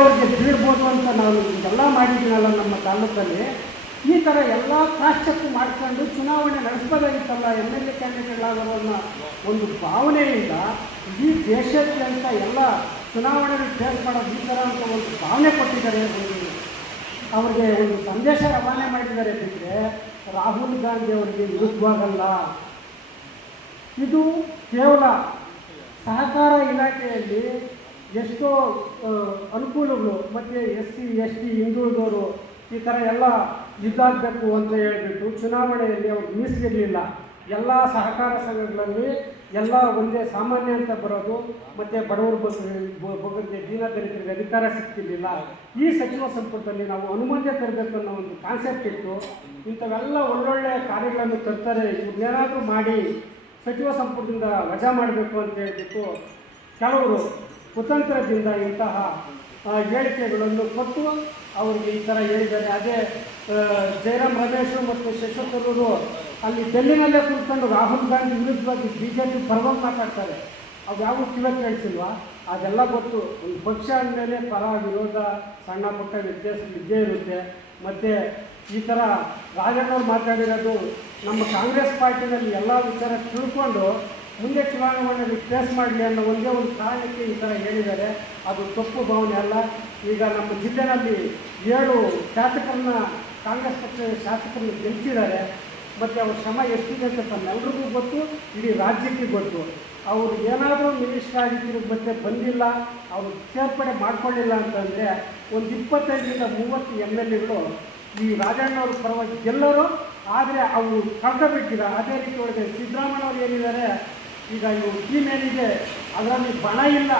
ಅವ್ರಿಗೆ ಬೀಳ್ಬೋದು ಅಂತ ನಾವು ಎಲ್ಲ ಮಾಡಿದ್ದೀನಲ್ಲ ನಮ್ಮ ತಾಲೂಕಲ್ಲಿ, ಈ ಥರ ಎಲ್ಲ ಕಾಶ್ಚಕ್ಕು ಮಾಡ್ಕೊಂಡು ಚುನಾವಣೆ ನಡೆಸ್ಬೋದಾಗಿತ್ತಲ್ಲ ಎಂ ಎಲ್ ಎ ಕ್ಯಾಂಡಿಡೇಟ್ಗಳಾಗೋದನ್ನ ಒಂದು ಭಾವನೆಯಿಂದ ಈ ದೇಶಾದ್ಯಂತ ಎಲ್ಲ ಚುನಾವಣೆಗಳು ಫೇಸ್ ಮಾಡೋದು ಈ ಥರ ಅಂತ ಒಂದು ಭಾವನೆ ಕೊಟ್ಟಿದ್ದಾರೆ ಅವ್ರಿಗೆ ಒಂದು ಸಂದೇಶ ರವಾನೆ ಮಾಡಿದ್ದಾರೆ ಬಿಟ್ಟರೆ ರಾಹುಲ್ ಗಾಂಧಿ ಅವರಿಗೆ ವಿರುದ್ಧವಾಗಲ್ಲ. ಇದು ಕೇವಲ ಸಹಕಾರ ಇಲಾಖೆಯಲ್ಲಿ ಎಷ್ಟೋ ಅನುಕೂಲಗಳು, ಮತ್ತು ಎಸ್ ಸಿ ಎಸ್ ಟಿ ಹಿಂದುಳಿದವರು ಈ ಥರ ಎಲ್ಲ ಇದ್ದಾಗಬೇಕು ಅಂತ ಹೇಳಿಬಿಟ್ಟು ಚುನಾವಣೆಯಲ್ಲಿ ಅವ್ರು ಮೀಸಲಿರಲಿಲ್ಲ ಎಲ್ಲ ಸಹಕಾರ ಸಂಘಗಳಲ್ಲಿ ಎಲ್ಲ ಒಂದೇ ಸಾಮಾನ್ಯ ಅಂತ ಬರೋದು, ಮತ್ತು ಬಡವರು ಬಗ್ಗೆ ದೀನ ದರಿದ್ರಿಗೆ ಅಧಿಕಾರ ಸಿಗ್ತಿರ್ಲಿಲ್ಲ. ಈ ಸಚಿವ ಸಂಪುಟದಲ್ಲಿ ನಾವು ಅನುಮತಿ ತರಬೇಕು ಅನ್ನೋ ಒಂದು ಕಾನ್ಸೆಪ್ಟ್ ಇತ್ತು. ಇಂಥವೆಲ್ಲ ಒಳ್ಳೊಳ್ಳೆ ಕಾರ್ಯಗಳನ್ನು ತರ್ತಾರೆ ಇವ್ರನ್ನೇನಾದರೂ ಮಾಡಿ ಸಚಿವ ಸಂಪುಟದಿಂದ ವಜಾ ಮಾಡಬೇಕು ಅಂತ ಹೇಳ್ಬಿಟ್ಟು ಕೆಲವರು ಕುತಂತ್ರದಿಂದ ಇಂತಹ ಹೇಳಿಕೆಗಳನ್ನು ಕೊಟ್ಟು ಅವರಿಗೆ ಈ ಥರ ಹೇಳಿದ್ದಾರೆ. ಅದೇ ಜಯರಾಮ್ ರಮೇಶ್ ಮತ್ತು ಶಶಿತರೂರು ಅಲ್ಲಿ ಡೆಲ್ಲಿನಲ್ಲೇ ಕೂತ್ಕೊಂಡು ರಾಹುಲ್ ಗಾಂಧಿ ವಿರುದ್ಧವಾಗಿ ಬಿ ಜೆ ಪಿ ಪರವಾಗಿ ಮಾತಾಡ್ತಾರೆ. ಅವು ಯಾವ ಕಿವ ಕೇಳಿಸಿಲ್ವಾ ಅದೆಲ್ಲ ಗೊತ್ತು. ಒಂದು ಪಕ್ಷ ಅಂದಮೇಲೆ ಪರ, ವಿರೋಧ, ಸಣ್ಣ ಪುಟ್ಟ ವ್ಯತ್ಯಾಸ ಇದ್ದೇ ಇರುತ್ತೆ. ಮತ್ತು ಈ ಥರ ರಾಜಣ್ಣವ್ರು ಮಾತಾಡಿರೋದು ನಮ್ಮ ಕಾಂಗ್ರೆಸ್ ಪಾರ್ಟಿನಲ್ಲಿ ಎಲ್ಲ ವಿಚಾರ ತಿಳ್ಕೊಂಡು ಮುಂದೆ ಚುನಾವಣೆಯಲ್ಲಿ ಫೇಸ್ ಮಾಡಲಿ ಅನ್ನೋ ಒಂದೇ ಒಂದು ಕಾರಣಕ್ಕೆ ಈ ಥರ ಹೇಳಿದ್ದಾರೆ. ಅದು ತಪ್ಪು ಭಾವನೆ ಅಲ್ಲ. ಈಗ ನಮ್ಮ ಜಿಲ್ಲೆನಲ್ಲಿ ಏಳು ಶಾಸಕರನ್ನ ಕಾಂಗ್ರೆಸ್ ಪಕ್ಷದ ಶಾಸಕರನ್ನು ಗೆಲ್ಲಿಸಿದ್ದಾರೆ ಮತ್ತು ಅವ್ರ ಶ್ರಮ ಎಷ್ಟಿದೆ ಅಂತ ತಮ್ಮೆಲ್ರಿಗೂ ಗೊತ್ತು, ಇಡೀ ರಾಜ್ಯಕ್ಕೆ ಗೊತ್ತು. ಅವರು ಏನಾದರೂ ಮಿನಿಸ್ಟರ್ ಆಗಿ ತಿರುಗಿ ಮತ್ತೆ ಬಂದಿಲ್ಲ, ಅವರು ಸೇರ್ಪಡೆ ಮಾಡ್ಕೊಳ್ಳಿಲ್ಲ ಅಂತಂದರೆ ಒಂದು ಇಪ್ಪತ್ತೈದರಿಂದ ಮೂವತ್ತು ಎಂ ಎಲ್ ಎಗಳು ಈ ರಾಜಣ್ಣವ್ರ ಪರವಾಗಿ ಗೆಲ್ಲರು, ಆದರೆ ಅವರು ಕಳ್ಕೊಬೇಕಿಲ್ಲ ಅದೇ ರೀತಿ ಒಳಗೆ ಸಿದ್ದರಾಮಯ್ಯವ್ರು ಏನಿದ್ದಾರೆ ಈಗ ಇವು ಟೀಮ್ ಏನಿದೆ ಅದರಲ್ಲಿ ಬಣ ಇಲ್ಲ.